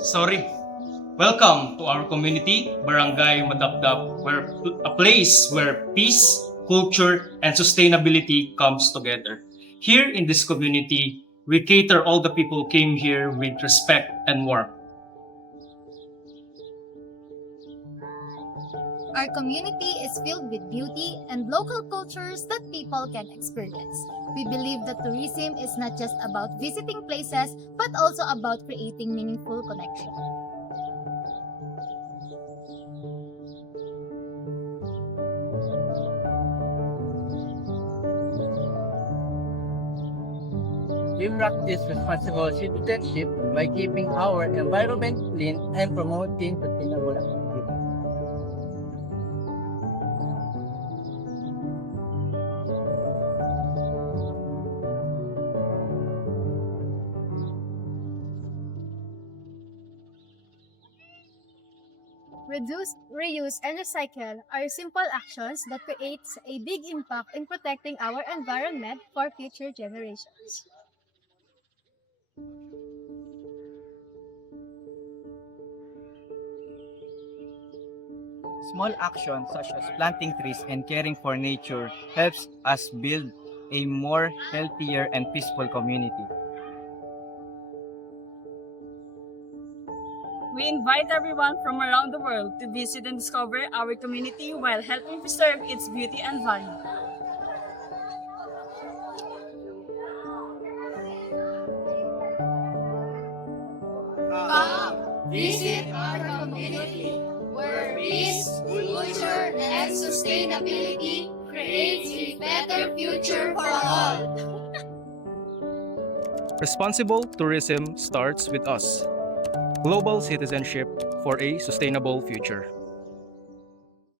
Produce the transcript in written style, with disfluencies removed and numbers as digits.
Sorry. Welcome to our community, Barangay Madapdap, a place where peace, culture, and sustainability comes together. Here in this community, we cater all the people who came here with respect and warmth. Our community is filled with beauty and local cultures that people can experience. We believe that tourism is not just about visiting places, but also about creating meaningful connection. We practice responsible citizenship by keeping our environment clean and promoting sustainable activities. Reduce, reuse, and recycle are simple actions that creates a big impact in protecting our environment for future generations. Small actions such as planting trees and caring for nature helps us build a more healthier and peaceful community. We invite everyone from around the world to visit and discover our community while helping preserve its beauty and value. Come, visit our community, where peace, culture, and sustainability creates a better future for all. Responsible tourism starts with us. Global citizenship for a sustainable future.